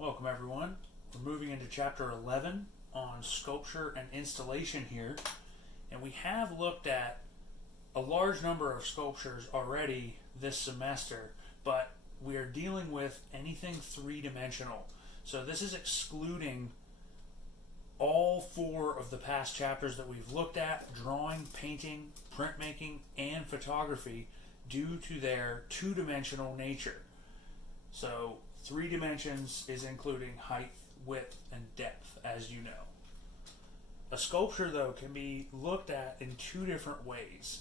Welcome everyone. We're moving into chapter 11 on sculpture and installation here, and we have looked at a large number of sculptures already this semester, but we are dealing with anything three-dimensional. So this is excluding all four of the past chapters that we've looked at: drawing, painting, printmaking, and photography, due to their two-dimensional nature. So 3 dimensions is including height, width, and depth, as you know. A sculpture, though, can be looked at in 2 different ways,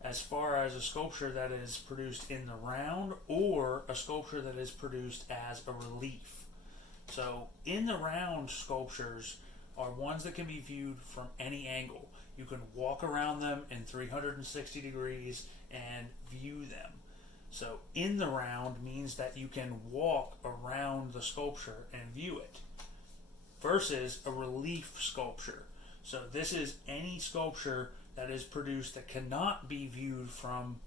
as far as a sculpture that is produced in the round or a sculpture that is produced as a relief. So in the round, sculptures are ones that can be viewed from any angle. You can walk around them in 360 degrees and view them. So in the round means that you can walk around the sculpture and view it, versus a relief sculpture. So this is any sculpture that is produced that cannot be viewed from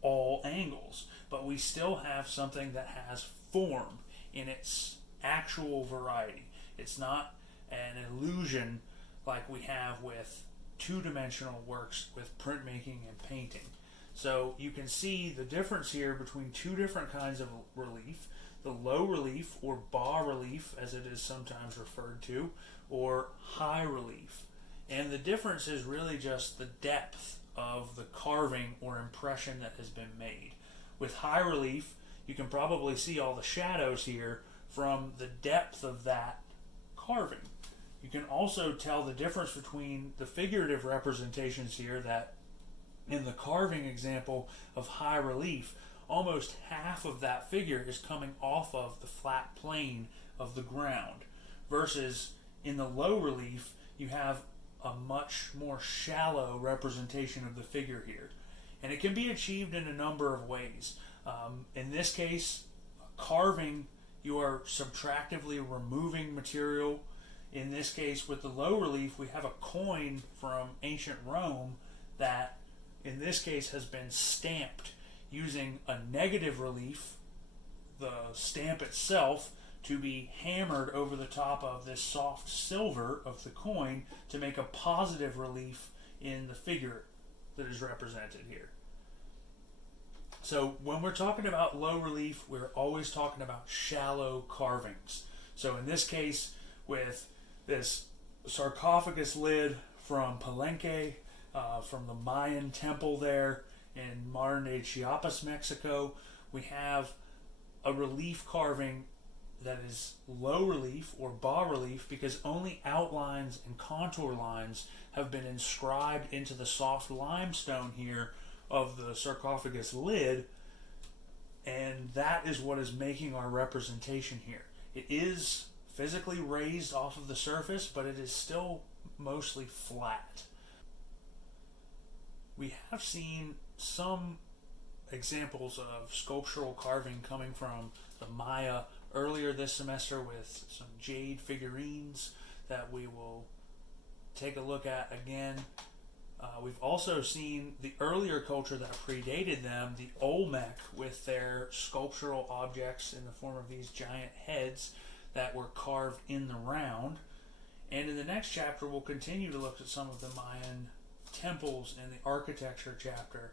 all angles, but we still have something that has form in its actual variety. It's not an illusion like we have with two-dimensional works with printmaking and painting. So you can see the difference here between 2 different kinds of relief: the low relief, or bas relief as it is sometimes referred to, or high relief. And the difference is really just the depth of the carving or impression that has been made. With high relief, you can probably see all the shadows here from the depth of that carving. You can also tell the difference between the figurative representations here, that in the carving example of high relief, almost half of that figure is coming off of the flat plane of the ground, versus in the low relief, you have a much more shallow representation of the figure here. And it can be achieved in a number of ways. In this case, carving, you are subtractively removing material. In this case, with the low relief, we have a coin from ancient Rome that in this case has been stamped using a negative relief, the stamp itself, to be hammered over the top of this soft silver of the coin to make a positive relief in the figure that is represented here. So when we're talking about low relief, we're always talking about shallow carvings. So in this case, with this sarcophagus lid from Palenque, from the Mayan temple there in modern-day Chiapas, Mexico, we have a relief carving that is low relief or bas relief because only outlines and contour lines have been inscribed into the soft limestone here of the sarcophagus lid, and that is what is making our representation here. It is physically raised off of the surface, but it is still mostly flat. We have seen some examples of sculptural carving coming from the Maya earlier this semester with some jade figurines that we will take a look at again. We've also seen the earlier culture that predated them, the Olmec, with their sculptural objects in the form of these giant heads that were carved in the round. And in the next chapter, we'll continue to look at some of the Mayan temples in the architecture chapter.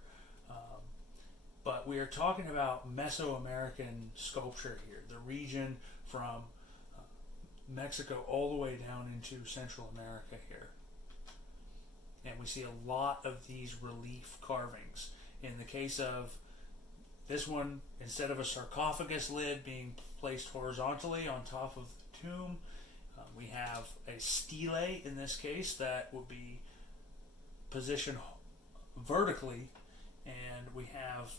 But we are talking about Mesoamerican sculpture here, the region from Mexico all the way down into Central America here. And we see a lot of these relief carvings. In the case of this one, instead of a sarcophagus lid being placed horizontally on top of the tomb, we have a stele in this case that will be positioned vertically, and we have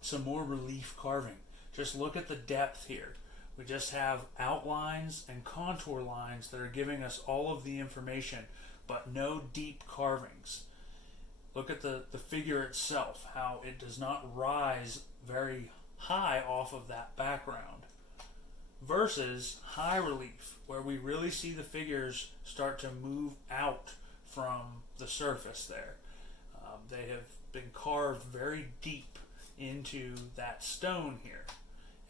some more relief carving. Just look at the depth here. We just have outlines and contour lines that are giving us all of the information, but no deep carvings. Look at the figure itself, how it does not rise very high off of that background, versus high relief, where we really see the figures start to move out from the surface there. They have been carved very deep into that stone here.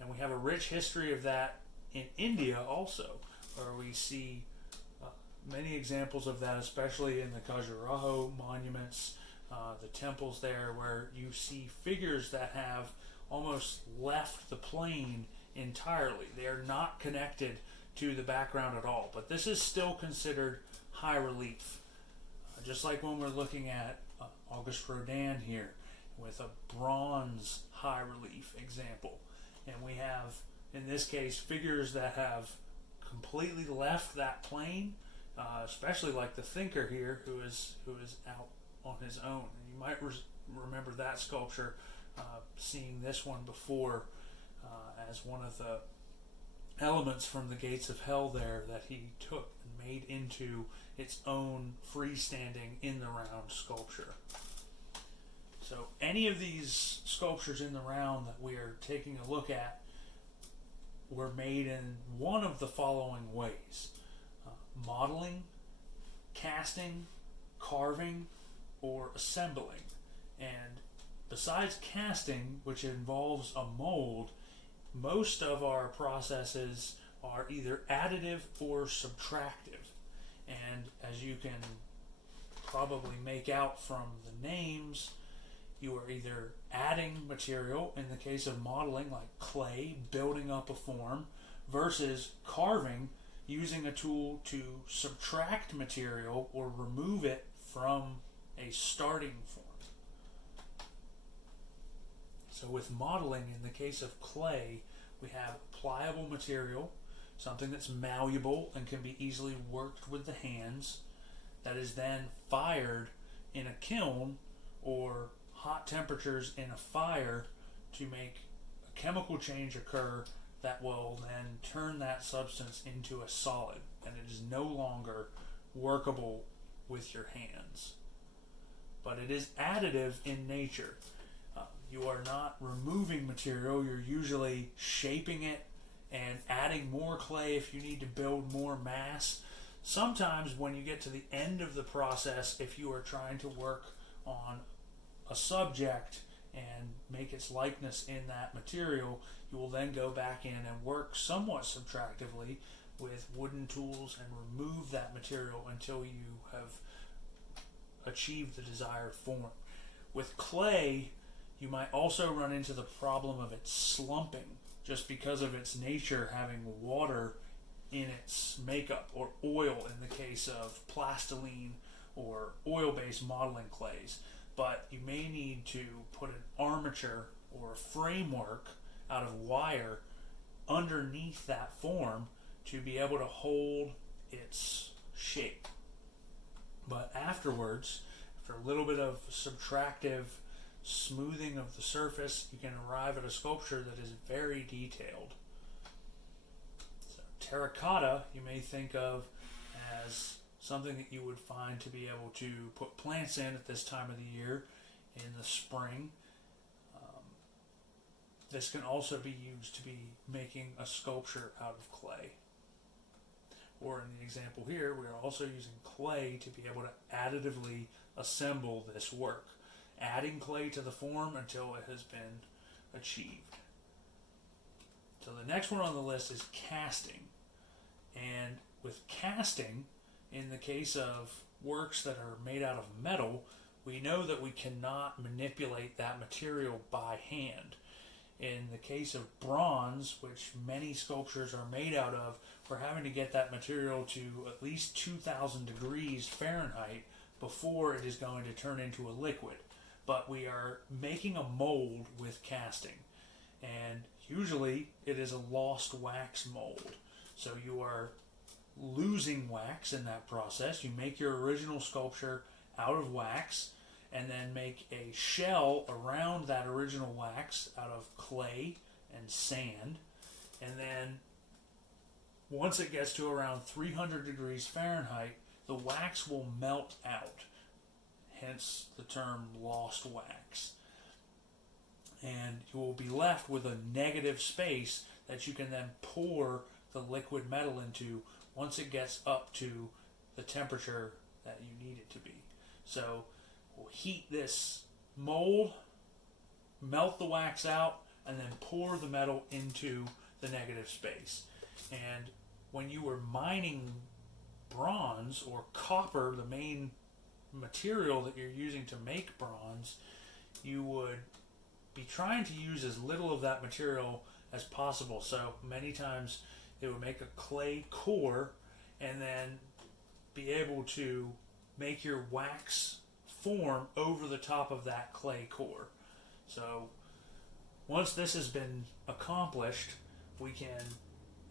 And we have a rich history of that in India also, where we see many examples of that, especially in the Khajuraho monuments, the temples there, where you see figures that have almost left the plane entirely. They are not connected to the background at all, but this is still considered high relief. Just like when we're looking at Auguste Rodin here with a bronze high relief example. And we have, in this case, figures that have completely left that plane, especially like the thinker here who is out on his own. And you might remember that sculpture, seeing this one before as one of the elements from the Gates of Hell there that he took and made into its own freestanding in the round sculpture. So any of these sculptures in the round that we are taking a look at were made in one of the following ways: modeling, casting, carving, or assembling. And besides casting, which involves a mold, most of our processes are either additive or subtractive. And as you can probably make out from the names, you are either adding material, in the case of modeling like clay, building up a form, versus carving, using a tool to subtract material or remove it from a starting form. So with modeling, in the case of clay, we have pliable material, something that's malleable and can be easily worked with the hands, that is then fired in a kiln or hot temperatures in a fire to make a chemical change occur that will then turn that substance into a solid, and it is no longer workable with your hands. But it is additive in nature. You are not removing material, you're usually shaping it and adding more clay if you need to build more mass. Sometimes when you get to the end of the process, if you are trying to work on a subject and make its likeness in that material, you will then go back in and work somewhat subtractively with wooden tools and remove that material until you have achieved the desired form. With clay, you might also run into the problem of it slumping, just because of its nature having water in its makeup, or oil in the case of plastiline or oil-based modeling clays. But you may need to put an armature or a framework out of wire underneath that form to be able to hold its shape. But afterwards, after a little bit of subtractive smoothing of the surface, you can arrive at a sculpture that is very detailed. So, terracotta you may think of as something that you would find to be able to put plants in at this time of the year in the spring. This can also be used to be making a sculpture out of clay. Or in the example here, we are also using clay to be able to additively assemble this work, adding clay to the form until it has been achieved. So the next one on the list is casting. And with casting, in the case of works that are made out of metal, we know that we cannot manipulate that material by hand. In the case of bronze, which many sculptures are made out of, we're having to get that material to at least 2,000 degrees Fahrenheit before it is going to turn into a liquid. But we are making a mold with casting, and usually it is a lost wax mold. So you are losing wax in that process. You make your original sculpture out of wax, and then make a shell around that original wax out of clay and sand. And then once it gets to around 300 degrees Fahrenheit, the wax will melt out, hence the term lost wax. And you will be left with a negative space that you can then pour the liquid metal into once it gets up to the temperature that you need it to be. So we'll heat this mold, melt the wax out, and then pour the metal into the negative space. And when you were mining bronze or copper, the main material that you're using to make bronze, you would be trying to use as little of that material as possible. So many times they would make a clay core and then be able to make your wax form over the top of that clay core. So once this has been accomplished, we can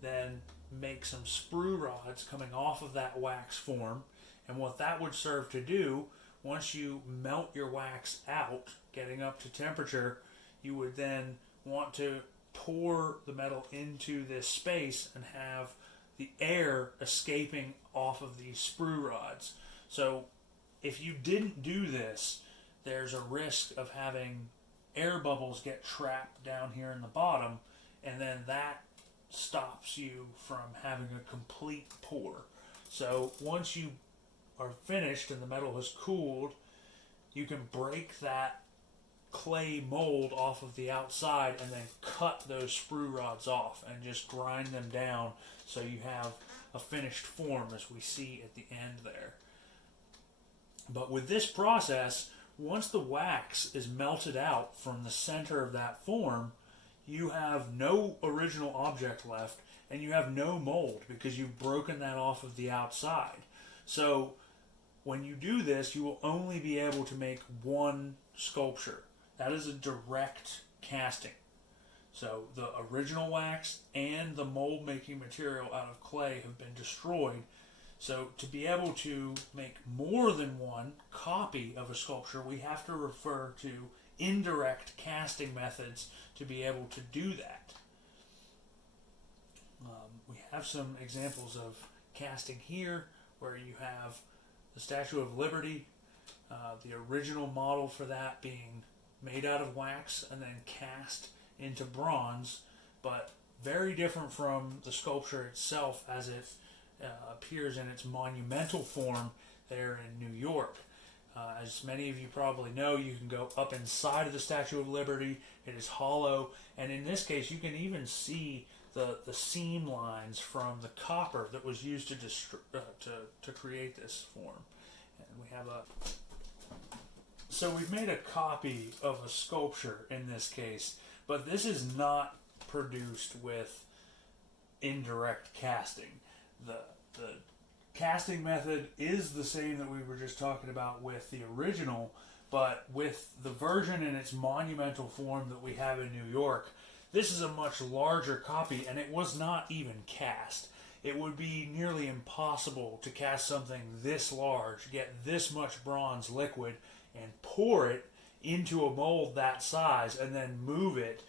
then make some sprue rods coming off of that wax form. And what that would serve to do, once you melt your wax out, getting up to temperature, you would then want to pour the metal into this space and have the air escaping off of these sprue rods. So if you didn't do this, there's a risk of having air bubbles get trapped down here in the bottom, and then that stops you from having a complete pour. So once you are finished and the metal has cooled, you can break that clay mold off of the outside and then cut those sprue rods off and just grind them down so you have a finished form as we see at the end there. But with this process, once the wax is melted out from the center of that form, you have no original object left and you have no mold because you've broken that off of the outside. So when you do this, you will only be able to make one sculpture. That is a direct casting. So the original wax and the mold making material out of clay have been destroyed. So to be able to make more than one copy of a sculpture, we have to refer to indirect casting methods to be able to do that. We have some examples of casting here where you have the Statue of Liberty, the original model for that being made out of wax and then cast into bronze, but very different from the sculpture itself as it appears in its monumental form there in New York. As many of you probably know, you can go up inside of the Statue of Liberty. It is hollow, and in this case you can even see the seam lines from the copper that was used to create this form. And we have so we've made a copy of a sculpture in this case, but this is not produced with indirect casting. The casting method is the same that we were just talking about with the original, but with the version in its monumental form that we have in New York, this is a much larger copy, and it was not even cast. It would be nearly impossible to cast something this large, get this much bronze liquid, and pour it into a mold that size, and then move it.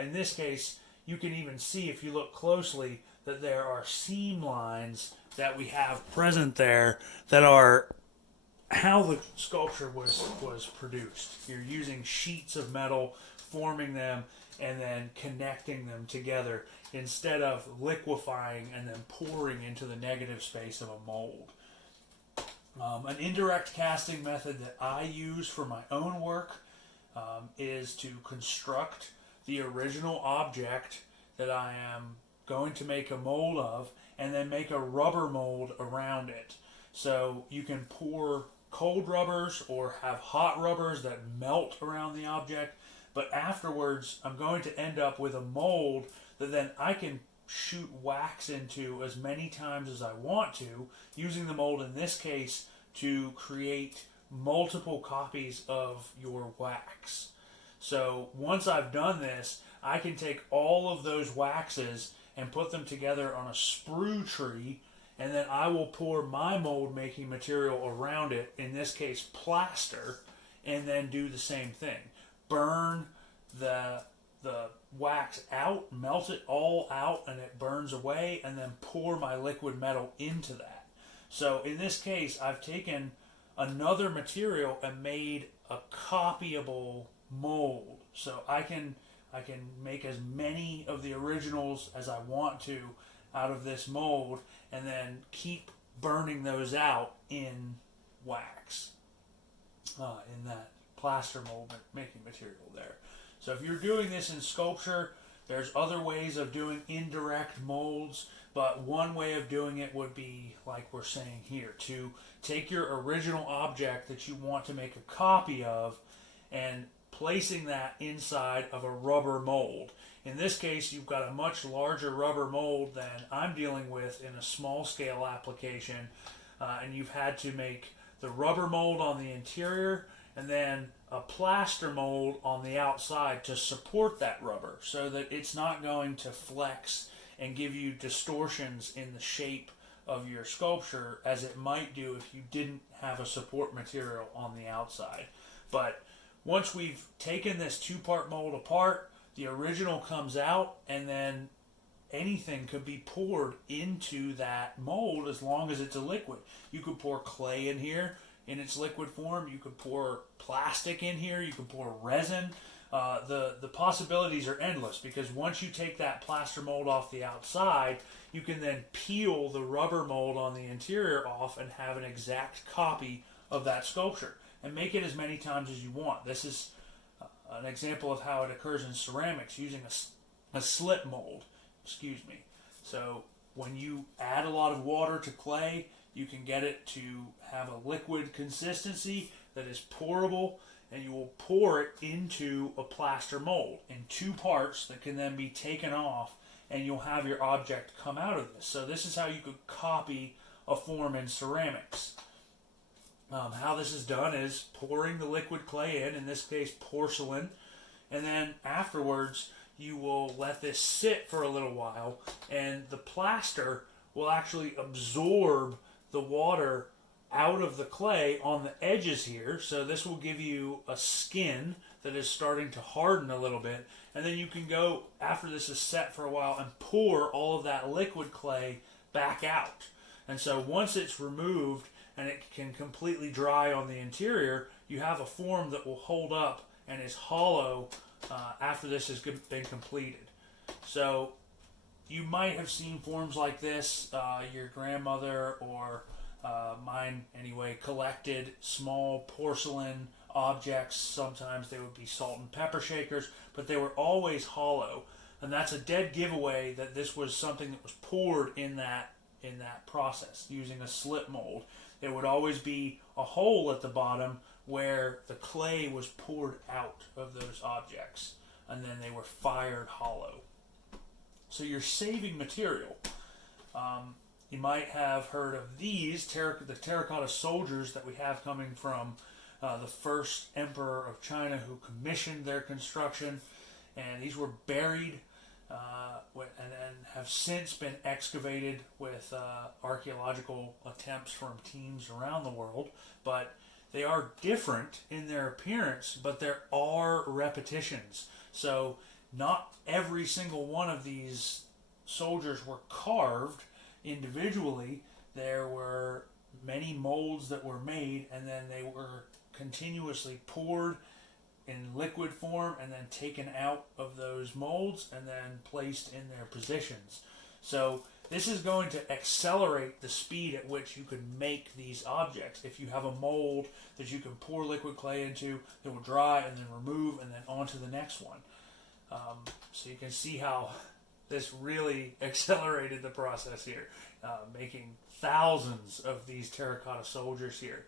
In this case, you can even see, if you look closely, that there are seam lines that we have present there that are how the sculpture was produced. You're using sheets of metal, forming them, and then connecting them together instead of liquefying and then pouring into the negative space of a mold. An indirect casting method that I use for my own work is to construct the original object that I am going to make a mold of and then make a rubber mold around it. So you can pour cold rubbers or have hot rubbers that melt around the object, but afterwards I'm going to end up with a mold that then I can shoot wax into as many times as I want to, using the mold in this case to create multiple copies of your wax. So once I've done this, I can take all of those waxes and put them together on a sprue tree, and then I will pour my mold making material around it, in this case plaster, and then do the same thing. Burn the wax out, melt it all out, and it burns away, and then pour my liquid metal into that. So in this case, I've taken another material and made a copyable mold. So I can make as many of the originals as I want to out of this mold, and then keep burning those out in wax, in that plaster mold making material there. So if you're doing this in sculpture, There's other ways of doing indirect molds, but one way of doing it would be like we're saying here, to take your original object that you want to make a copy of and placing that inside of a rubber mold. In this case, you've got a much larger rubber mold than I'm dealing with in a small scale application, and you've had to make the rubber mold on the interior and then a plaster mold on the outside to support that rubber so that it's not going to flex and give you distortions in the shape of your sculpture as it might do if you didn't have a support material on the outside. But once we've taken this two-part mold apart, the original comes out, and then anything could be poured into that mold as long as it's a liquid. You could pour clay in here in its liquid form. You could pour plastic in here. You could pour resin. The possibilities are endless, because once you take that plaster mold off the outside, you can then peel the rubber mold on the interior off and have an exact copy of that sculpture and make it as many times as you want. This is an example of how it occurs in ceramics using a slip mold. Excuse me. So when you add a lot of water to clay, you can get it to have a liquid consistency that is pourable, and you will pour it into a plaster mold in two parts that can then be taken off, and you'll have your object come out of this. So this is how you could copy a form in ceramics. How this is done is pouring the liquid clay in this case porcelain, and then afterwards you will let this sit for a little while, and the plaster will actually absorb the water out of the clay on the edges here. So this will give you a skin that is starting to harden a little bit, and then you can go, after this is set for a while, and pour all of that liquid clay back out. And so once it's removed and it can completely dry on the interior, you have a form that will hold up and is hollow after this has been completed. So you might have seen forms like this. Your grandmother or mine anyway collected small porcelain objects. Sometimes they would be salt and pepper shakers, but they were always hollow. And that's a dead giveaway that this was something that was poured in that process using a slip mold. There would always be a hole at the bottom where the clay was poured out of those objects, and then they were fired hollow. So you're saving material. You might have heard of these, the terracotta soldiers that we have coming from the first emperor of China, who commissioned their construction, and these were buried and have since been excavated with archaeological attempts from teams around the world. But they are different in their appearance, but there are repetitions. So not every single one of these soldiers were carved individually. There were many molds that were made, and then they were continuously poured in liquid form and then taken out of those molds and then placed in their positions. So this is going to accelerate the speed at which you can make these objects. If you have a mold that you can pour liquid clay into, it will dry and then remove and then on to the next one. So you can see how this really accelerated the process here, making thousands of these terracotta soldiers here.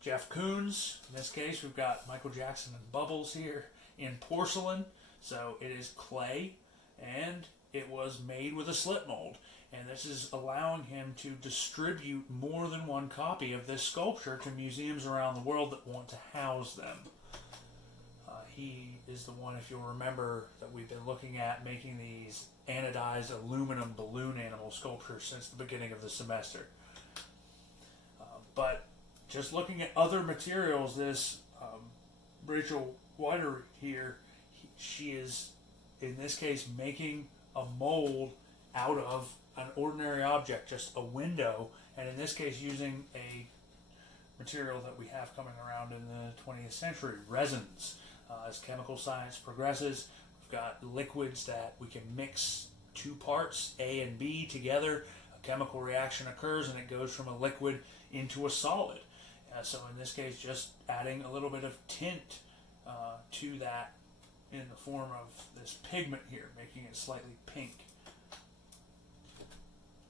Jeff Koons, in this case we've got Michael Jackson and Bubbles here in porcelain. So it is clay, and it was made with a slip mold. And this is allowing him to distribute more than one copy of this sculpture to museums around the world that want to house them. He is the one, if you'll remember, that we've been looking at making these anodized aluminum balloon animal sculptures since the beginning of the semester. But just looking at other materials, this Rachel Whiter here, she is, in this case, making a mold out of an ordinary object, just a window, and in this case using a material that we have coming around in the 20th century, resins. As chemical science progresses, we've got liquids that we can mix two parts, A and B, together. A chemical reaction occurs and it goes from a liquid into a solid. So in this case, just adding a little bit of tint to that in the form of this pigment here, making it slightly pink.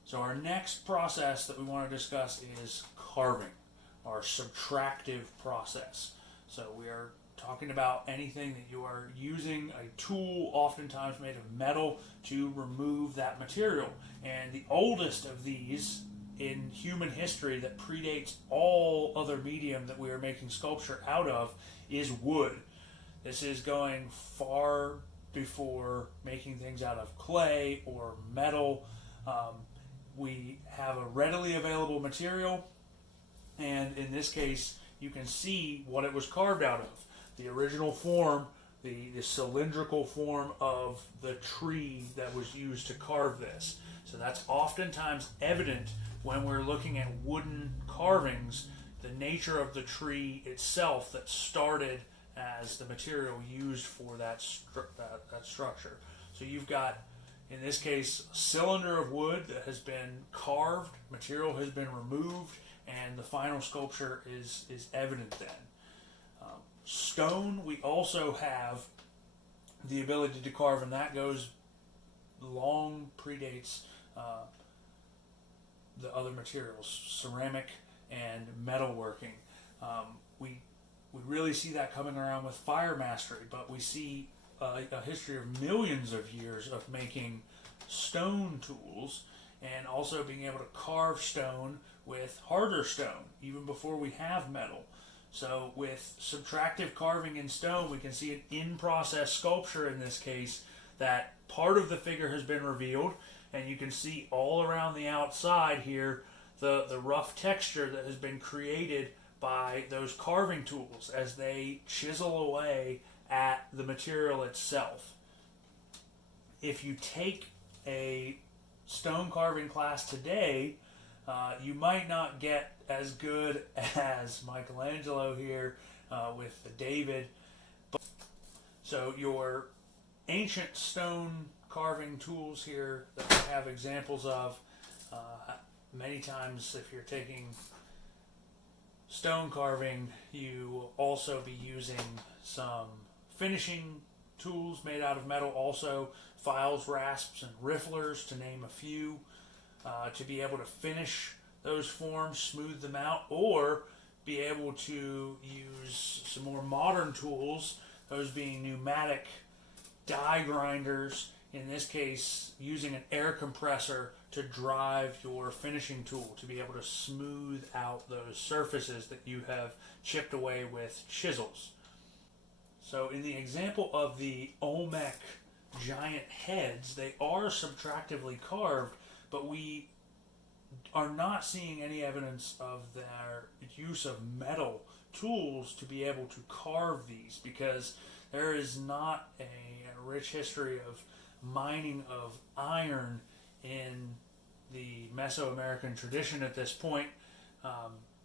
So our next process that we want to discuss is carving, our subtractive process. So we are talking about anything that you are using a tool, oftentimes made of metal, to remove that material. And the oldest of these in human history that predates all other medium that we are making sculpture out of is wood. This is going far before making things out of clay or metal. We have a readily available material, and in this case you can see what it was carved out of. The original form, the cylindrical form of the tree that was used to carve this. So that's oftentimes evident when we're looking at wooden carvings, the nature of the tree itself that started as the material used for that structure. So you've got, in this case, a cylinder of wood that has been carved, material has been removed, and the final sculpture is evident then. Stone, we also have the ability to carve, and that goes long predates the other materials, ceramic and metalworking. We really see that coming around with fire mastery, but we see a history of millions of years of making stone tools and also being able to carve stone with harder stone, even before we have metal. So with subtractive carving in stone, we can see an in-process sculpture in this case that part of the figure has been revealed, and you can see all around the outside here the rough texture that has been created by those carving tools as they chisel away at the material itself. If you take a stone carving class today, you might not get as good as Michelangelo here with the David. So your ancient stone carving tools here that we have examples of, many times if you're taking stone carving, you will also be using some finishing tools made out of metal, also files, rasps, and rifflers, to name a few, to be able to finish those forms, smooth them out, or be able to use some more modern tools, those being pneumatic die grinders, in this case using an air compressor to drive your finishing tool to be able to smooth out those surfaces that you have chipped away with chisels. So in the example of the Olmec giant heads, they are subtractively carved, but we are not seeing any evidence of their use of metal tools to be able to carve these, because there is not a rich history of mining of iron in the Mesoamerican tradition at this point.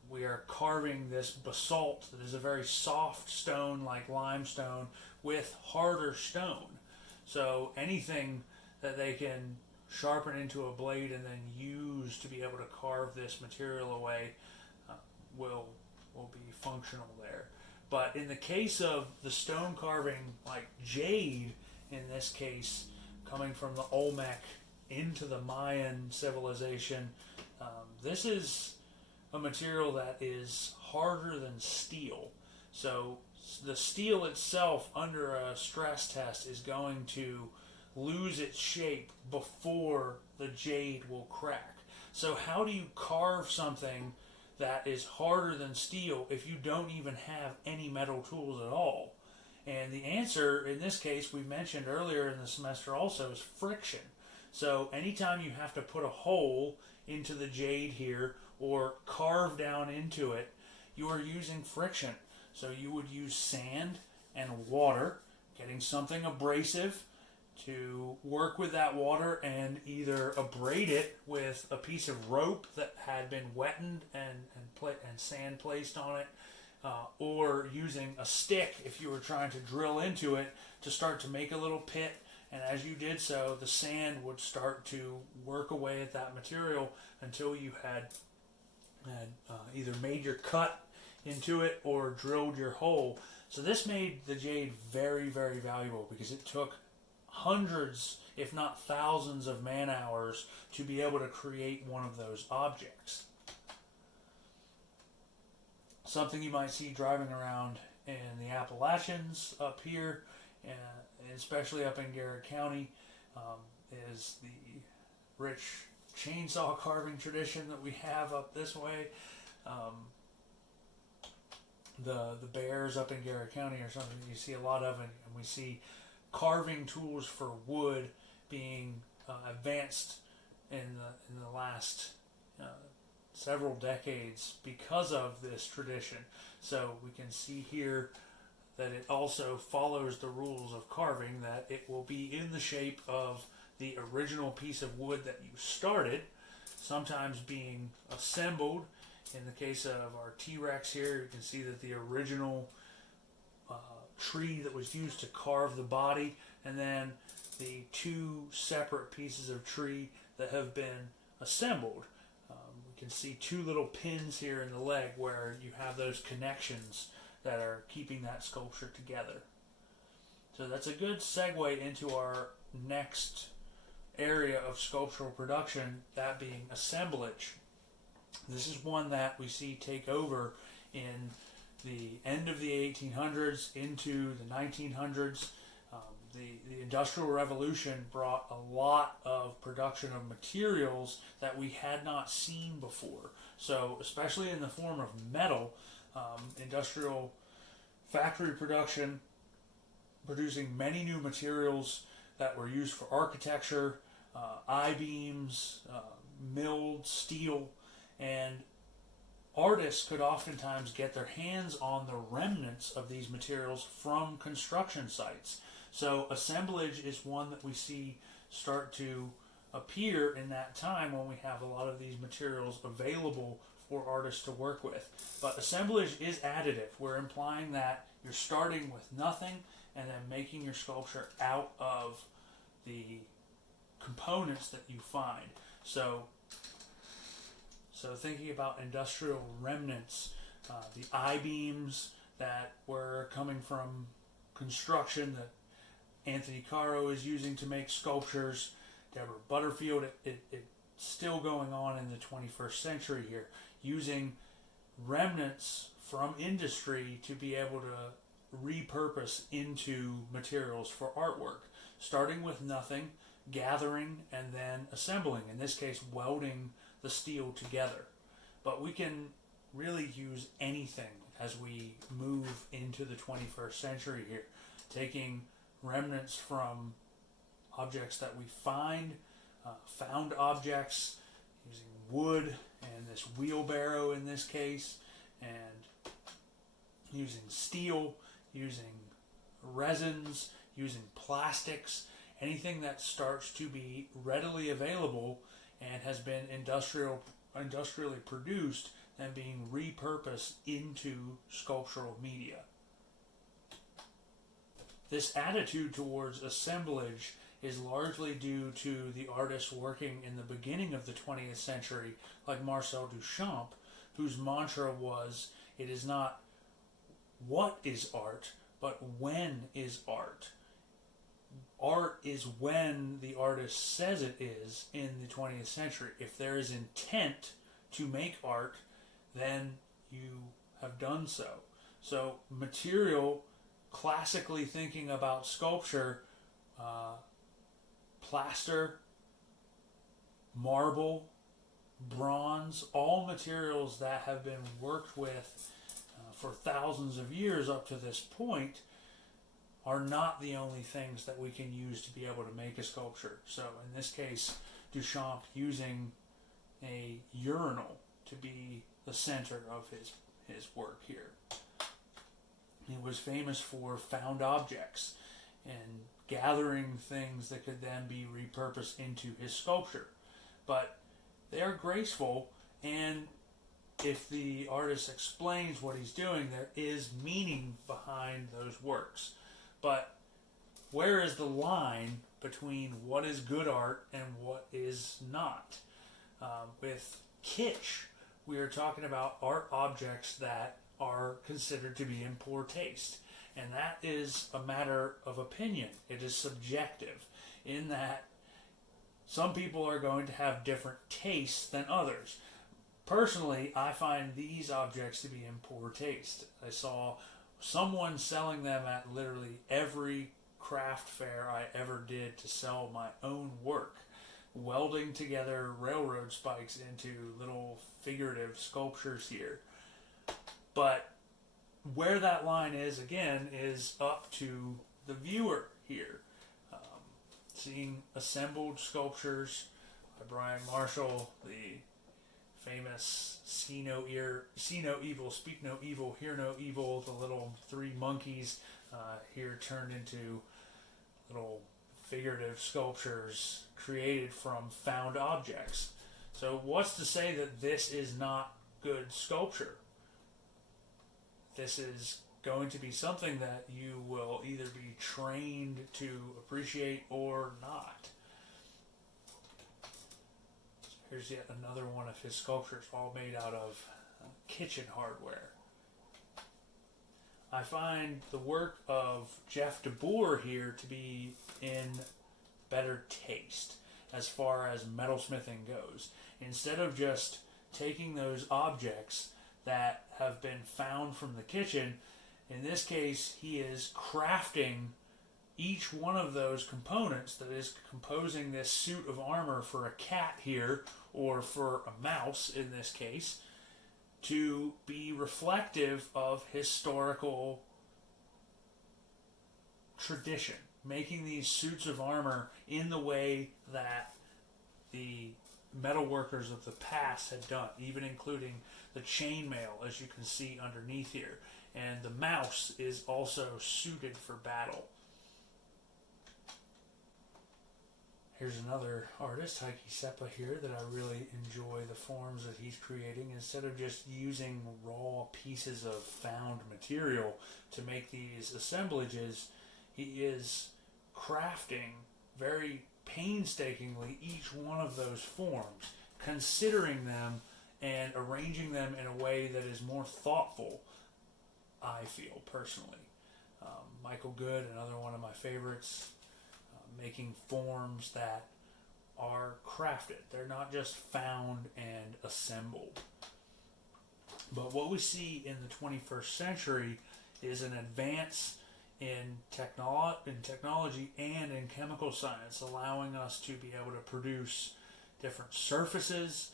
We are carving this basalt that is a very soft stone like limestone with harder stone. So anything that they can sharpen into a blade and then use to be able to carve this material away will be functional there. But in the case of the stone carving like jade, in this case coming from the Olmec into the Mayan civilization, this is a material that is harder than steel. So the steel itself under a stress test is going to lose its shape before the jade will crack. So how do you carve something that is harder than steel if you don't even have any metal tools at all? And the answer in this case, we mentioned earlier in the semester also, is friction. So anytime you have to put a hole into the jade here or carve down into it, you are using friction. So you would use sand and water, getting something abrasive to work with that water and either abrade it with a piece of rope that had been wetted and sand placed on it, or using a stick if you were trying to drill into it to start to make a little pit. And as you did so, the sand would start to work away at that material until you had either made your cut into it or drilled your hole. So this made the jade very, very valuable because it took hundreds, if not thousands, of man hours to be able to create one of those objects. Something you might see driving around in the Appalachians up here, and especially up in Garrett County, is the rich chainsaw carving tradition that we have up this way. The bears up in Garrett County or something, you see a lot of it, and we see carving tools for wood being advanced in the last several decades because of this tradition. So we can see here that it also follows the rules of carving, that it will be in the shape of the original piece of wood that you started, sometimes being assembled. In the case of our T-Rex here, you can see that the original tree that was used to carve the body, and then the two separate pieces of tree that have been assembled. We can see two little pins here in the leg where you have those connections that are keeping that sculpture together. So that's a good segue into our next area of sculptural production, that being assemblage. This is one that we see take over in the end of the 1800s into the 1900s. The Industrial Revolution brought a lot of production of materials that we had not seen before. So especially in the form of metal, industrial factory production, producing many new materials that were used for architecture, I-beams, milled steel, and artists could oftentimes get their hands on the remnants of these materials from construction sites. So assemblage is one that we see start to appear in that time when we have a lot of these materials available for artists to work with. But assemblage is additive. We're implying that you're starting with nothing and then making your sculpture out of the components that you find. So thinking about industrial remnants, the I-beams that were coming from construction that Anthony Caro is using to make sculptures, Deborah Butterfield, it's still going on in the 21st century here, using remnants from industry to be able to repurpose into materials for artwork, starting with nothing, gathering, and then assembling, in this case welding the steel together. But we can really use anything as we move into the 21st century here, taking remnants from objects that we find, found objects, using wood and this wheelbarrow in this case, and using steel, using resins, using plastics, anything that starts to be readily available and has been industrially produced and being repurposed into sculptural media. This attitude towards assemblage is largely due to the artists working in the beginning of the 20th century, like Marcel Duchamp, whose mantra was, it is not what is art, but when is art. Art is when the artist says it is in the 20th century. If there is intent to make art, then you have done so. So material, classically thinking about sculpture, plaster, marble, bronze, all materials that have been worked with for thousands of years up to this point, are not the only things that we can use to be able to make a sculpture. So in this case, Duchamp using a urinal to be the center of his work here. He was famous for found objects and gathering things that could then be repurposed into his sculpture. But they're graceful, and if the artist explains what he's doing, there is meaning behind those works. But where is the line between what is good art and what is not? With kitsch, we are talking about art objects that are considered to be in poor taste. And that is a matter of opinion. It is subjective in that some people are going to have different tastes than others. Personally, I find these objects to be in poor taste. I saw someone selling them at literally every craft fair I ever did to sell my own work, welding together railroad spikes into little figurative sculptures here. But where that line is, again, is up to the viewer here. Seeing assembled sculptures by Brian Marshall, the famous see no evil, speak no evil, hear no evil, the little three monkeys here turned into little figurative sculptures created from found objects. So what's to say that this is not good sculpture? This is going to be something that you will either be trained to appreciate or not. Here's yet another one of his sculptures, all made out of kitchen hardware. I find the work of Jeff DeBoer here to be in better taste as far as metalsmithing goes. Instead of just taking those objects that have been found from the kitchen, in this case he is crafting each one of those components that is composing this suit of armor for a cat here, or for a mouse in this case, to be reflective of historical tradition, making these suits of armor in the way that the metalworkers of the past had done, even including the chainmail, as you can see underneath here. And the mouse is also suited for battle. Here's another artist, Heike Seppa here, that I really enjoy the forms that he's creating. Instead of just using raw pieces of found material to make these assemblages, he is crafting very painstakingly each one of those forms, considering them and arranging them in a way that is more thoughtful, I feel, personally. Michael Good, another one of my favorites, making forms that are crafted. They're not just found and assembled. But what we see in the 21st century is an advance in technology and in chemical science, allowing us to be able to produce different surfaces,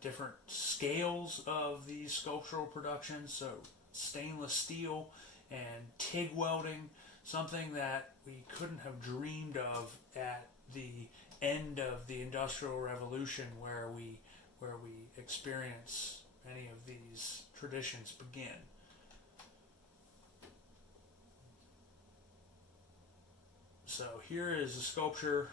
different scales of these sculptural productions. So stainless steel and TIG welding, something that we couldn't have dreamed of at the end of the Industrial Revolution, where we experience many of these traditions begin. So here is a sculpture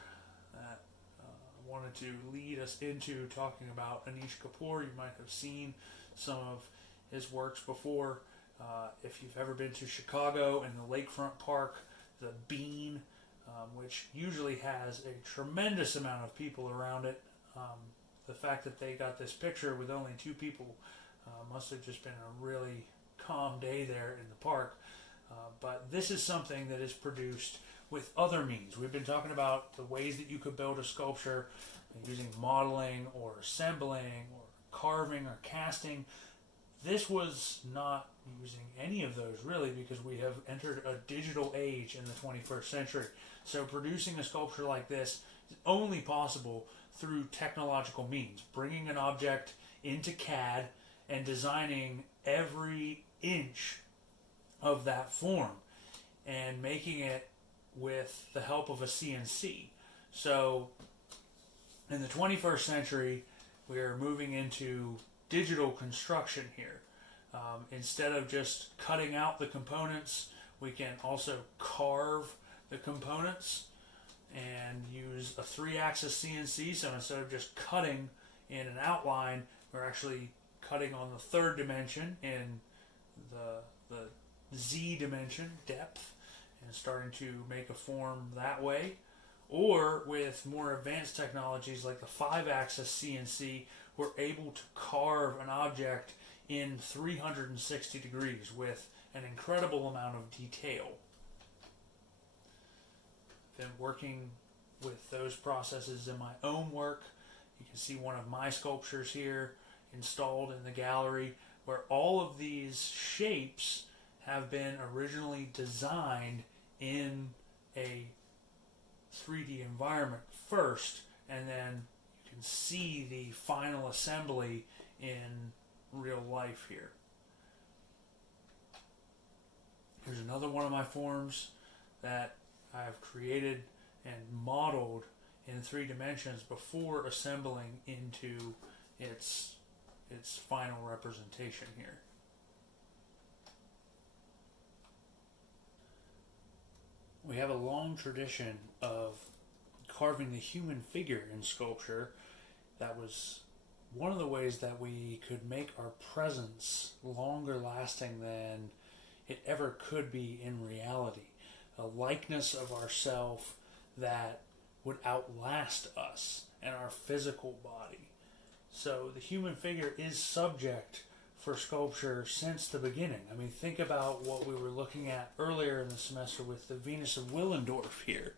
that I wanted to lead us into talking about Anish Kapoor. You might have seen some of his works before. If you've ever been to Chicago and the Lakefront Park, the Bean, which usually has a tremendous amount of people around it. The fact that they got this picture with only 2 people must have just been a really calm day there in the park. But this is something that is produced with other means. We've been talking about the ways that you could build a sculpture using modeling or assembling or carving or casting. This was not using any of those really, because we have entered a digital age in the 21st century. So producing a sculpture like this is only possible through technological means, bringing an object into CAD and designing every inch of that form and making it with the help of a CNC. So in the 21st century, we are moving into digital construction here. Instead of just cutting out the components, we can also carve the components and use a 3-axis CNC. So instead of just cutting in an outline, we're actually cutting on the 3rd dimension in the Z dimension, depth, and starting to make a form that way. Or with more advanced technologies like the 5-axis CNC, we're able to carve an object in 360 degrees with an incredible amount of detail. Been working with those processes in my own work. You can see one of my sculptures here installed in the gallery, where all of these shapes have been originally designed in a 3D environment first, and then you can see the final assembly in real life here. Here's another one of my forms that I've created and modeled in 3 dimensions before assembling into its final representation here. We have a long tradition of carving the human figure in sculpture. That was one of the ways that we could make our presence longer lasting than it ever could be in reality. A likeness of ourself that would outlast us and our physical body. So the human figure is subject for sculpture since the beginning. I mean, think about what we were looking at earlier in the semester with the Venus of Willendorf here,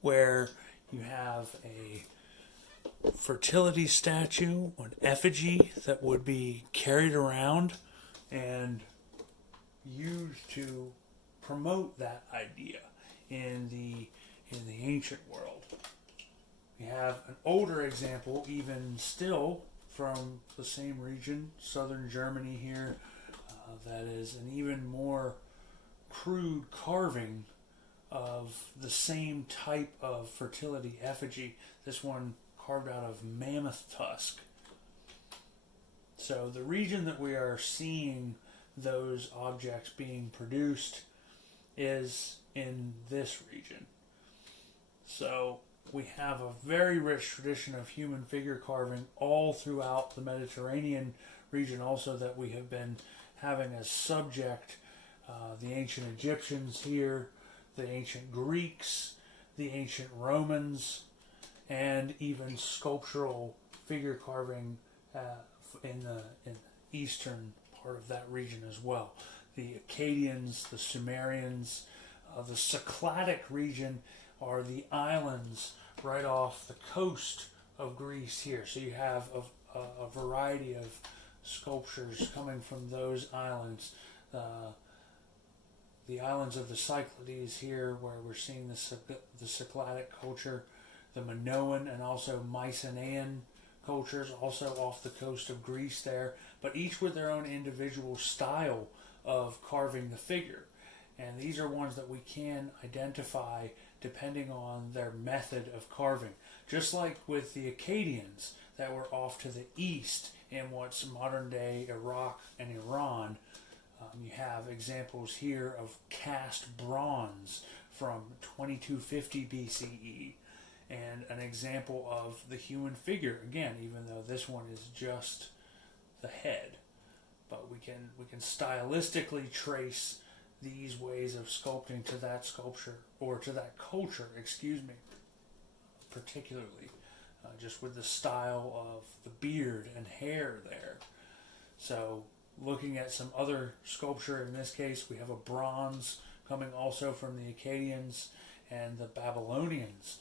where you have a fertility statue, an effigy that would be carried around and used to promote that idea in the ancient world. We have an older example, even still, from the same region, southern Germany here, that is an even more crude carving of the same type of fertility effigy. This one carved out of mammoth tusk. So the region that we are seeing those objects being produced is in this region. So we have a very rich tradition of human figure carving all throughout the Mediterranean region also that we have been having as subject. The ancient Egyptians here, the ancient Greeks, the ancient Romans, and even sculptural figure carving in the eastern part of that region as well. The Akkadians, the Sumerians, the Cycladic region are the islands right off the coast of Greece here. So you have a variety of sculptures coming from those islands. The islands of the Cyclades here, where we're seeing the Cycladic culture, the Minoan and also Mycenaean cultures, also off the coast of Greece there, but each with their own individual style of carving the figure. And these are ones that we can identify depending on their method of carving. Just like with the Akkadians that were off to the east in what's modern day Iraq and Iran, you have examples here of cast bronze from 2250 BCE, and an example of the human figure, again, even though this one is just the head. But we can stylistically trace these ways of sculpting to that sculpture, or to that culture, particularly, just with the style of the beard and hair there. So looking at some other sculpture, in this case we have a bronze coming also from the Akkadians and the Babylonians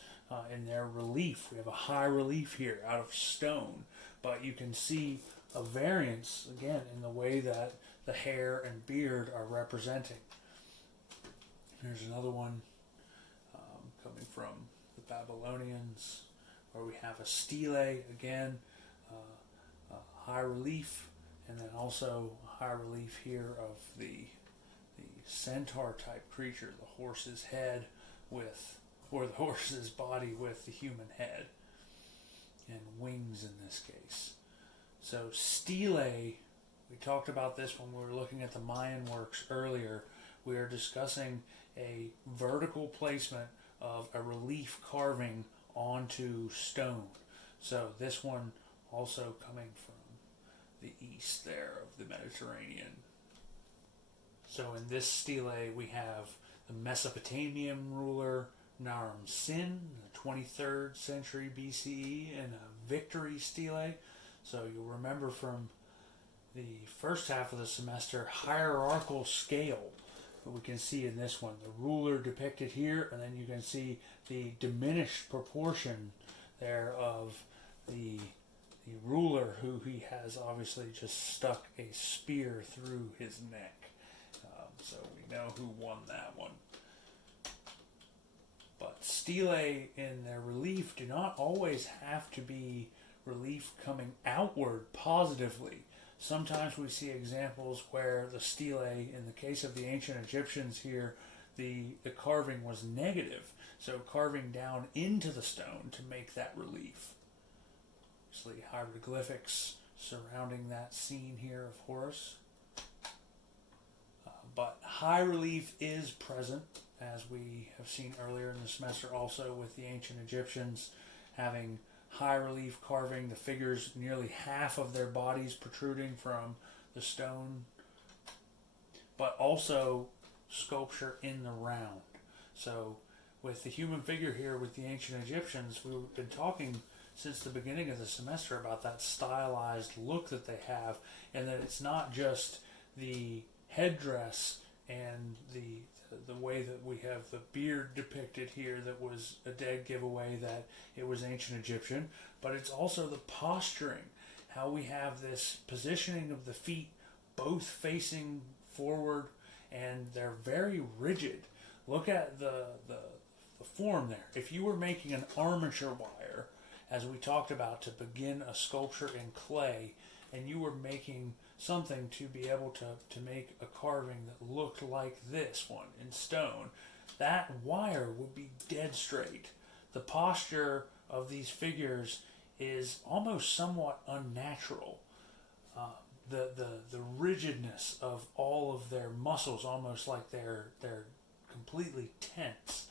in their relief. We have a high relief here out of stone, but you can see a variance again in the way that the hair and beard are representing. Here's another one coming from the Babylonians, where we have a stele again, high relief, and then also a high relief here of the centaur type creature, the horse's head or the horse's body with the human head, and wings in this case. So stele, we talked about this when we were looking at the Mayan works earlier. We are discussing a vertical placement of a relief carving onto stone. So this one also coming from the east there of the Mediterranean. So in this stele we have the Mesopotamian ruler Naram-Sin, the 23rd century BCE, in a victory stele. So you'll remember from the first half of the semester hierarchical scale that we can see in this one. The ruler depicted here, and then you can see the diminished proportion there of the ruler, who he has obviously just stuck a spear through his neck. So we know who won that one. But stelae in their relief do not always have to be relief coming outward positively. Sometimes we see examples where the stelae, in the case of the ancient Egyptians here, the carving was negative. So carving down into the stone to make that relief. Obviously hieroglyphics surrounding that scene here of Horus. But high relief is present, as we have seen earlier in the semester, also with the ancient Egyptians having high relief carving, the figures nearly half of their bodies protruding from the stone, but also sculpture in the round. So with the human figure here with the ancient Egyptians, we've been talking since the beginning of the semester about that stylized look that they have, and that it's not just the headdress and the way that we have the beard depicted here that was a dead giveaway that it was ancient Egyptian, but it's also the posturing, how we have this positioning of the feet both facing forward, and they're very rigid. Look at the form there. If you were making an armature wire, as we talked about, to begin a sculpture in clay, and you were making something to be able to make a carving that looked like this one in stone, that wire would be dead straight. The posture of these figures is almost somewhat unnatural. The rigidness of all of their muscles, almost like they're completely tense.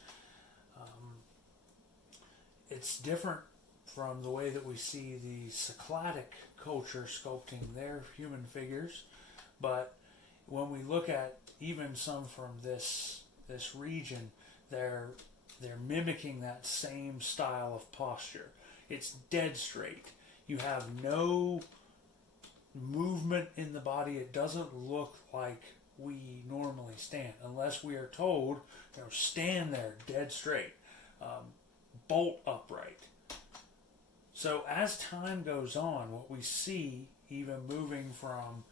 It's different from the way that we see the Cycladic culture sculpting their human figures, but when we look at even some from this region, they're mimicking that same style of posture. It's dead straight. You have no movement in the body. It doesn't look like we normally stand, unless we are told, stand there dead straight, bolt upright. So as time goes on, what we see, even moving from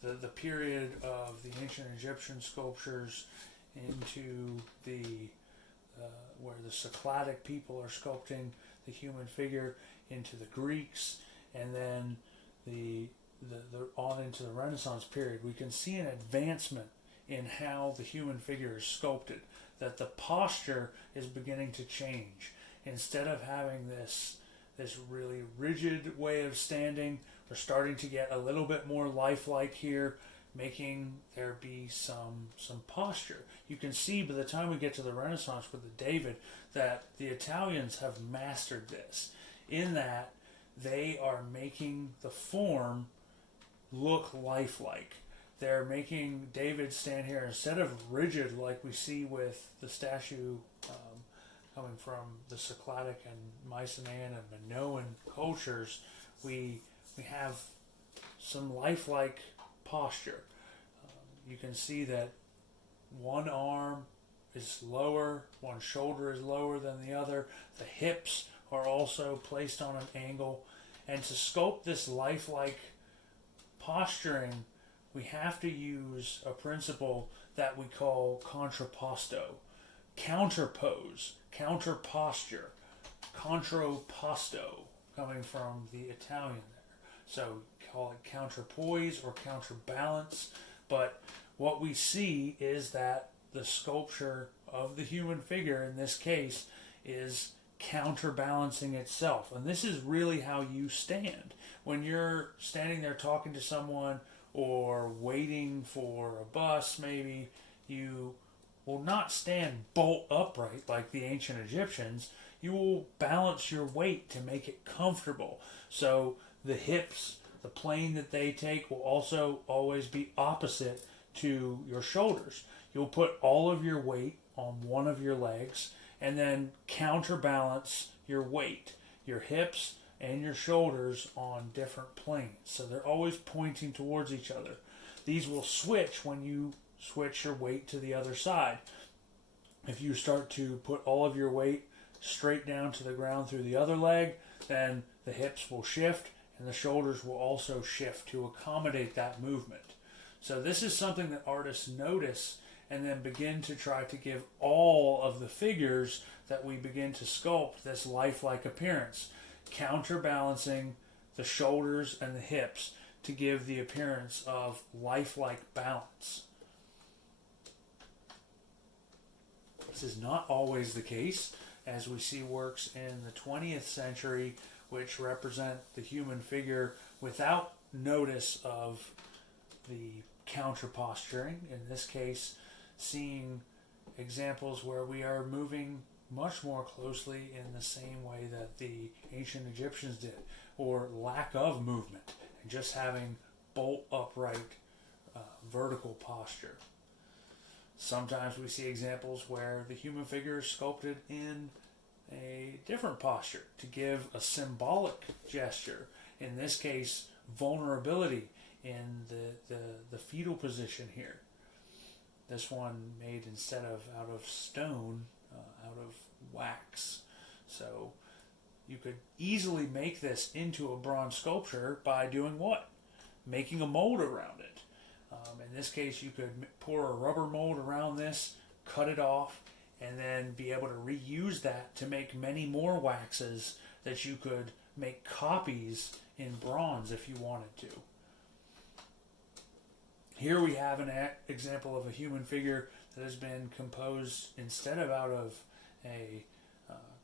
the period of the ancient Egyptian sculptures into the where the Cycladic people are sculpting the human figure, into the Greeks, and then the on into the Renaissance period, we can see an advancement in how the human figure is sculpted, that the posture is beginning to change. Instead of having this really rigid way of standing, we're starting to get a little bit more lifelike here, making there be some posture. You can see by the time we get to the Renaissance with the David that the Italians have mastered this, in that they are making the form look lifelike. They're making David stand here, instead of rigid like we see with the statue coming from the Cycladic and Mycenaean and Minoan cultures. We have some lifelike posture. You can see that one arm is lower, one shoulder is lower than the other. The hips are also placed on an angle. And to sculpt this lifelike posturing, we have to use a principle that we call contrapposto. Counterpose, counterposture, contrapposto, coming from the Italian there. So call it counterpoise or counterbalance. But what we see is that the sculpture of the human figure in this case is counterbalancing itself. And this is really how you stand. When you're standing there talking to someone or waiting for a bus, maybe, you will not stand bolt upright like the ancient Egyptians. You will balance your weight to make it comfortable. So the hips, the plane that they take, will also always be opposite to your shoulders. You'll put all of your weight on one of your legs and then counterbalance your weight. Your hips and your shoulders on different planes. So they're always pointing towards each other. These will switch when you switch your weight to the other side. If you start to put all of your weight straight down to the ground through the other leg, then the hips will shift and the shoulders will also shift to accommodate that movement. So this is something that artists notice and then begin to try to give all of the figures that we begin to sculpt this lifelike appearance, counterbalancing the shoulders and the hips to give the appearance of lifelike balance. This is not always the case, as we see works in the 20th century which represent the human figure without notice of the counter posturing. In this case, seeing examples where we are moving much more closely in the same way that the ancient Egyptians did, or lack of movement, and just having bolt upright vertical posture. Sometimes we see examples where the human figure is sculpted in a different posture to give a symbolic gesture. In this case, vulnerability in the fetal position here. This one made instead of out of stone, out of wax. So you could easily make this into a bronze sculpture by doing what? Making a mold around it. In this case, you could pour a rubber mold around this, cut it off, and then be able to reuse that to make many more waxes that you could make copies in bronze if you wanted to. Here we have an example of a human figure that has been composed instead of out of a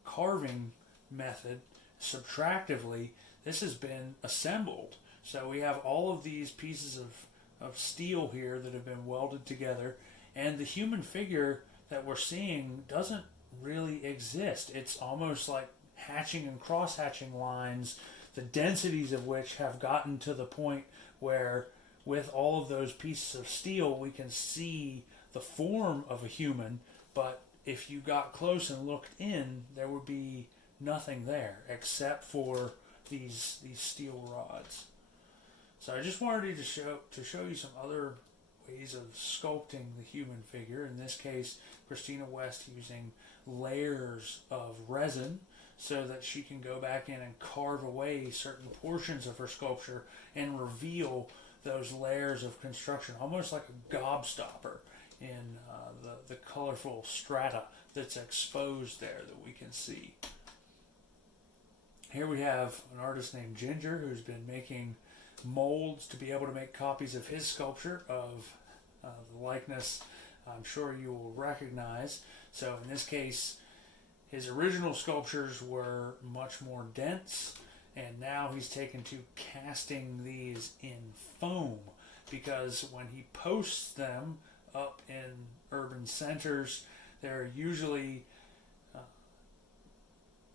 carving method, subtractively. This has been assembled. So we have all of these pieces of steel here that have been welded together, and the human figure that we're seeing doesn't really exist. It's almost like hatching and cross-hatching lines, the densities of which have gotten to the point where with all of those pieces of steel we can see the form of a human, but if you got close and looked in, there would be nothing there except for these steel rods. So I just wanted to show you some other ways of sculpting the human figure. In this case, Christina West using layers of resin so that she can go back in and carve away certain portions of her sculpture and reveal those layers of construction, almost like a gobstopper in the colorful strata that's exposed there that we can see. Here we have an artist named Ginger who's been making molds to be able to make copies of his sculpture of the likeness I'm sure you will recognize. So in this case, his original sculptures were much more dense, and now he's taken to casting these in foam, because when he posts them up in urban centers, they're usually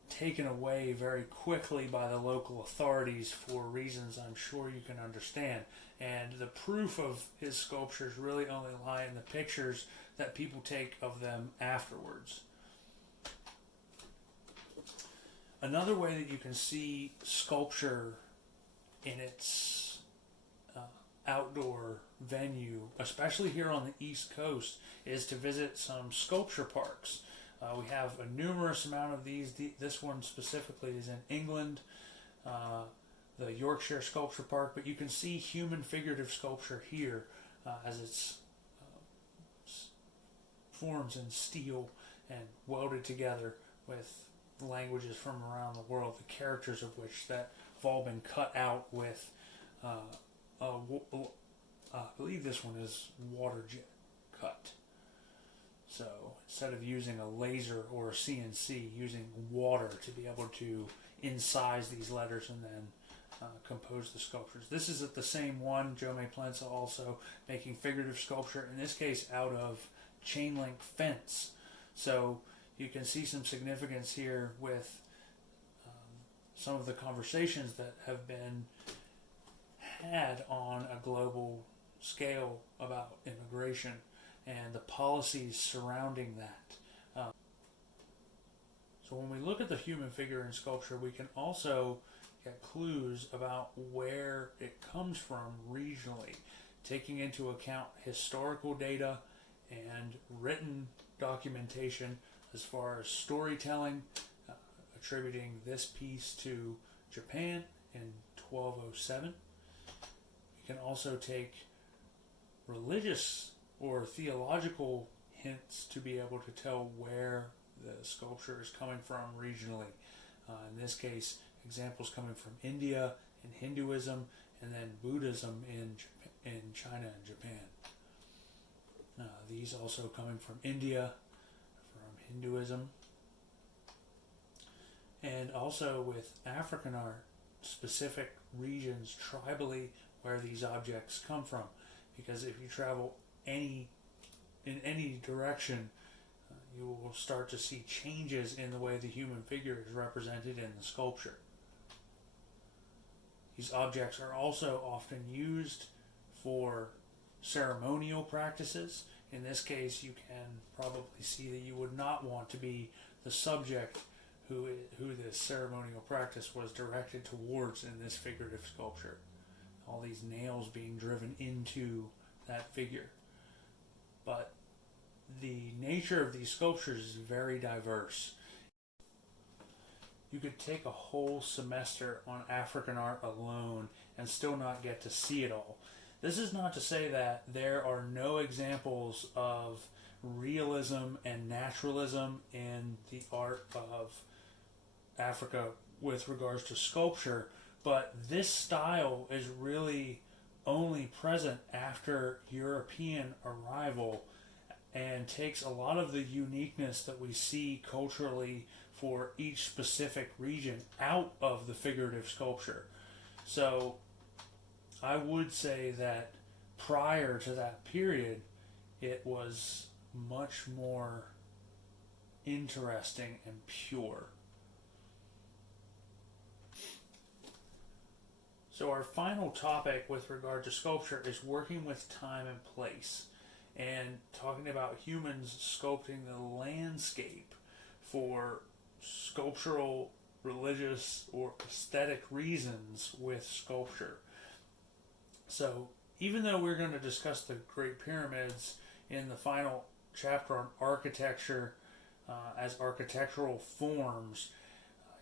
taken away very quickly by the local authorities for reasons I'm sure you can understand. And the proof of his sculptures really only lie in the pictures that people take of them afterwards. Another way that you can see sculpture in its outdoor venue, especially here on the East Coast, is to visit some sculpture parks. We have a numerous amount of these. This one specifically is in England, the Yorkshire Sculpture Park, but you can see human figurative sculpture here as it's forms in steel and welded together with languages from around the world, the characters of which that have all been cut out with, I believe this one is water jet cut. So instead of using a laser or a CNC, using water to be able to incise these letters and then compose the sculptures. This is at the same one, Joe May Plensa also making figurative sculpture, in this case out of chain link fence. So you can see some significance here with some of the conversations that have been had on a global scale about immigration and the policies surrounding that. So when we look at the human figure in sculpture, we can also get clues about where it comes from regionally, taking into account historical data and written documentation as far as storytelling, attributing this piece to Japan in 1207. You can also take religious or theological hints to be able to tell where the sculpture is coming from regionally. In this case, examples coming from India and Hinduism, and then Buddhism in China and Japan. These also coming from India, from Hinduism, and also with African art, specific regions tribally where these objects come from. Because if you travel in any direction, you will start to see changes in the way the human figure is represented in the sculpture. These objects are also often used for ceremonial practices. In this case, you can probably see that you would not want to be the subject who this ceremonial practice was directed towards in this figurative sculpture. All these nails being driven into that figure. But the nature of these sculptures is very diverse. You could take a whole semester on African art alone and still not get to see it all. This is not to say that there are no examples of realism and naturalism in the art of Africa with regards to sculpture, but this style is really only present after European arrival and takes a lot of the uniqueness that we see culturally for each specific region out of the figurative sculpture. So I would say that prior to that period, it was much more interesting and pure. So our final topic with regard to sculpture is working with time and place, and talking about humans sculpting the landscape for sculptural, religious, or aesthetic reasons with sculpture. So even though we're going to discuss the Great Pyramids in the final chapter on architecture as architectural forms,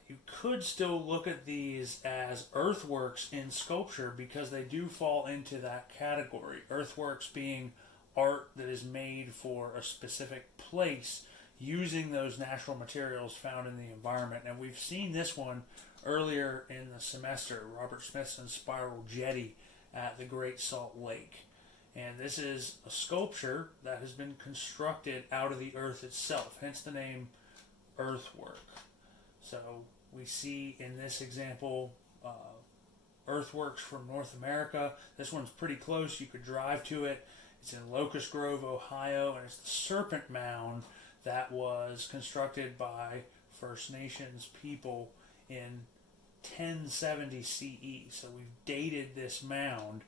you could still look at these as earthworks in sculpture because they do fall into that category. Earthworks being art that is made for a specific place using those natural materials found in the environment. And we've seen this one earlier in the semester, Robert Smithson's Spiral Jetty at the Great Salt Lake. And this is a sculpture that has been constructed out of the earth itself, hence the name earthwork. So we see in this example earthworks from North America. This one's pretty close. You could drive to it. It's in Locust Grove, Ohio, and it's the Serpent Mound that was constructed by First Nations people in 1070 CE. So we've dated this mound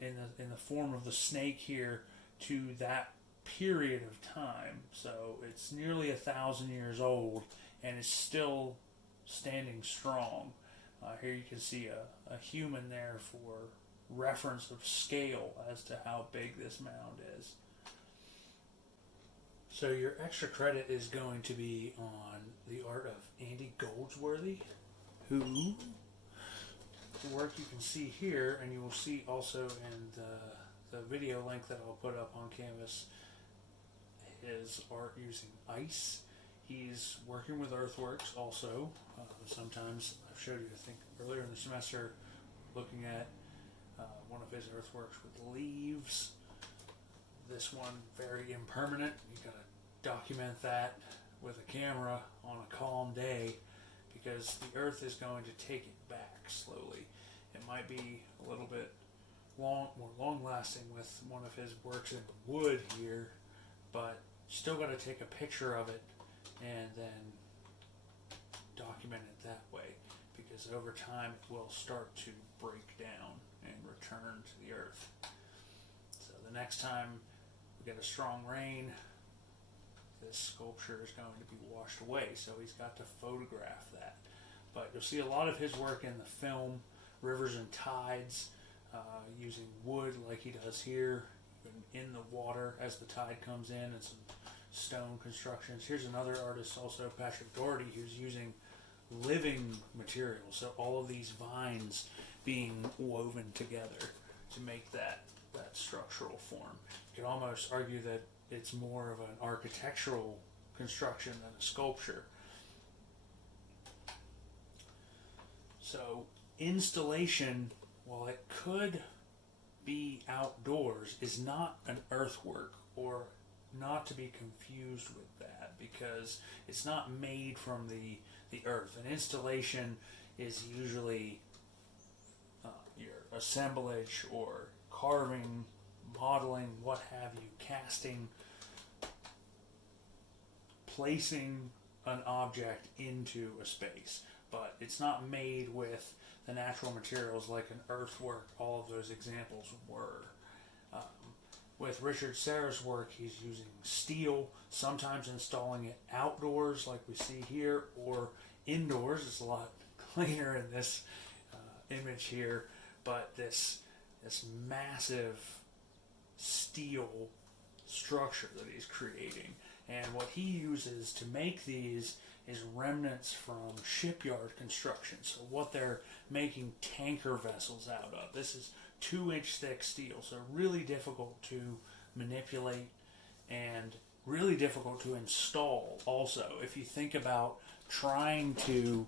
in the form of the snake here to that period of time. So it's nearly 1,000 years old and it's still standing strong. Here you can see a human there for reference of scale as to how big this mound is. So your extra credit is going to be on the art of Andy Goldsworthy, who the work you can see here, and you will see also in the video link that I'll put up on Canvas, his art using ice. He's working with earthworks also. Sometimes I've showed you, I think, earlier in the semester, looking at one of his earthworks with leaves. This one, very impermanent. You got to document that with a camera on a calm day because the earth is going to take it back slowly. It might be a little bit more long-lasting with one of his works in wood here, but still got to take a picture of it and then document it that way, because over time it will start to break down and return to the earth. So the next time we get a strong rain, this sculpture is going to be washed away, so he's got to photograph that. but you'll see a lot of his work in the film Rivers and Tides, using wood like he does here, in the water as the tide comes in, and some stone constructions. Here's another artist also, Patrick Doherty, who's using living materials, so all of these vines being woven together to make that structural form. You could almost argue that it's more of an architectural construction than a sculpture. So installation, while it could be outdoors, is not an earthwork, or not to be confused with that, because it's not made from the earth. An installation is usually your assemblage or carving, modeling, what have you, casting, placing an object into a space. But it's not made with the natural materials like an earthwork. All of those examples were. With Richard Serra's work, he's using steel, sometimes installing it outdoors like we see here, or indoors. It's a lot cleaner in this image here, but this massive steel structure that he's creating. And what he uses to make these is remnants from shipyard construction. So what they're making tanker vessels out of. This is 2-inch thick steel, so really difficult to manipulate and really difficult to install also. If you think about trying to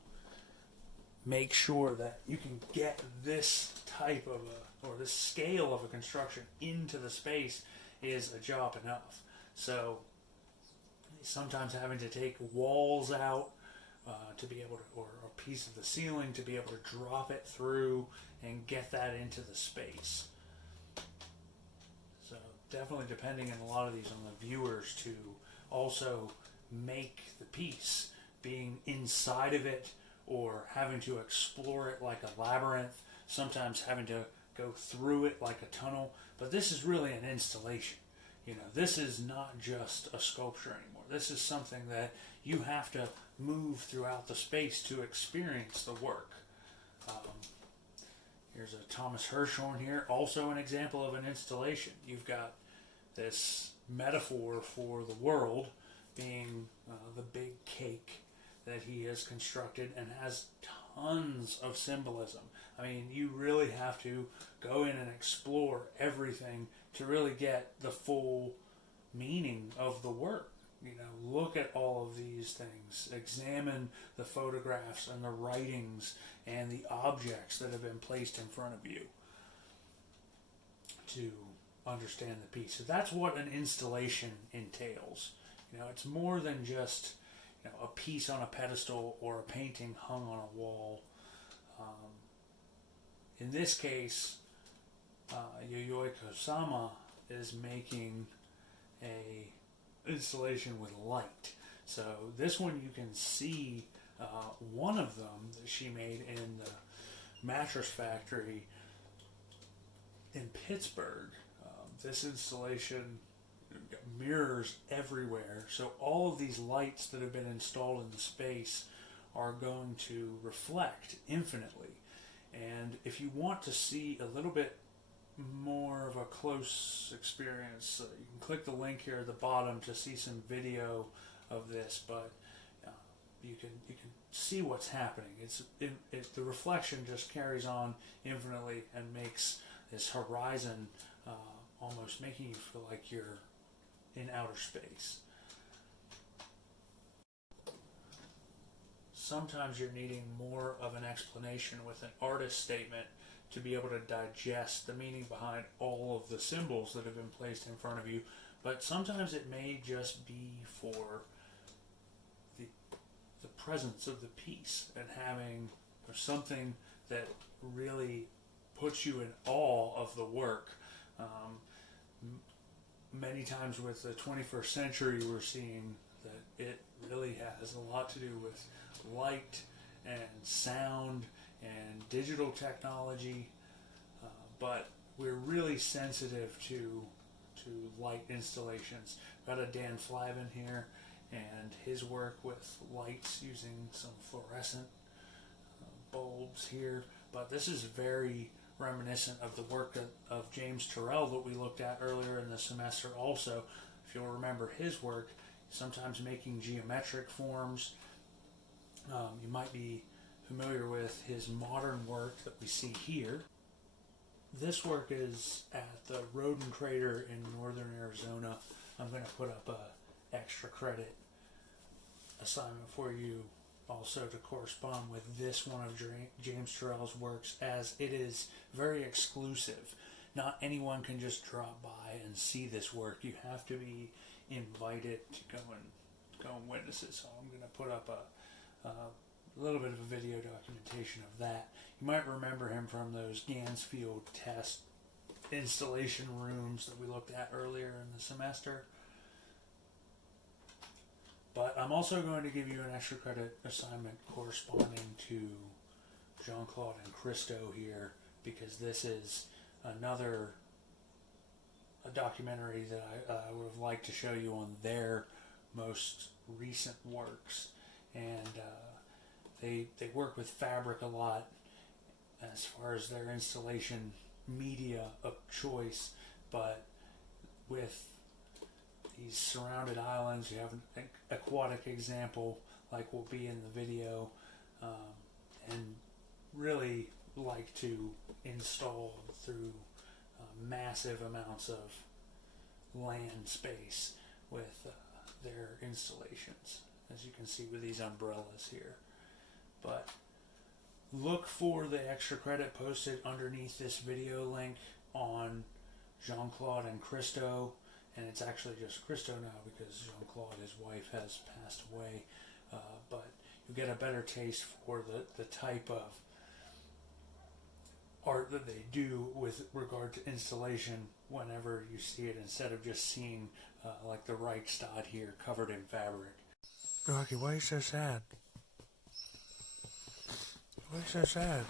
make sure that you can get this type of or this scale of a construction into the space is a job enough. So sometimes having to take walls out to be able to, or a piece of the ceiling to be able to drop it through and get that into the space. So definitely depending on a lot of these on the viewers to also make the piece, being inside of it or having to explore it like a labyrinth, sometimes having to go through it like a tunnel. But this is really an installation. You know, this is not just a sculpture anymore. This is something that you have to move throughout the space to experience the work. Here's a Thomas Hirschhorn here, also an example of an installation. You've got this metaphor for the world being the big cake that he has constructed and has tons of symbolism. I mean, you really have to go in and explore everything to really get the full meaning of the work. You know, look at all of these things, examine the photographs and the writings and the objects that have been placed in front of you to understand the piece. So that's what an installation entails. You know, it's more than just, you know, a piece on a pedestal or a painting hung on a wall. In this case, Yayoi Kusama is making a installation with light. So this one you can see one of them that she made in the mattress factory in Pittsburgh. This installation got mirrors everywhere, so all of these lights that have been installed in the space are going to reflect infinitely. And if you want to see a little bit more of a close experience, you can click the link here at the bottom to see some video of this, but you can see what's happening. The reflection just carries on infinitely and makes this horizon almost making you feel like you're in outer space. Sometimes you're needing more of an explanation with an artist statement to be able to digest the meaning behind all of the symbols that have been placed in front of you, but sometimes it may just be for the presence of the piece and having something that really puts you in awe of the work. Many times with the 21st century, we're seeing that it really has a lot to do with light and sound and digital technology, but we're really sensitive to light installations. Got a Dan Flavin here and his work with lights using some fluorescent bulbs here, but this is very reminiscent of the work of James Turrell that we looked at earlier in the semester also. If you'll remember his work, sometimes making geometric forms. You might be familiar with his modern work that we see here. This work is at the Roden Crater in northern Arizona. I'm going to put up a extra credit assignment for you also to correspond with this one of James Turrell's works, as it is very exclusive. Not anyone can just drop by and see this work. You have to be invited to go and witness it. So I'm going to put up a little bit of a video documentation of that. You might remember him from those Gansfield test installation rooms that we looked at earlier in the semester. But I'm also going to give you an extra credit assignment corresponding to Jean-Claude and Christo here, because this is another documentary that I would have liked to show you on their most recent works. And they work with fabric a lot as far as their installation media of choice, but with these surrounded islands, you have an aquatic example like will be in the video, and really like to install through massive amounts of land space with their installations, as you can see with these umbrellas here. But look for the extra credit posted underneath this video link on Jean-Claude and Christo, and it's actually just Christo now because Jean-Claude, his wife, has passed away, but you get a better taste for the type of art that they do with regard to installation whenever you see it, instead of just seeing like the Reichstag here covered in fabric. Rocky, why are you so sad? Why are you so sad?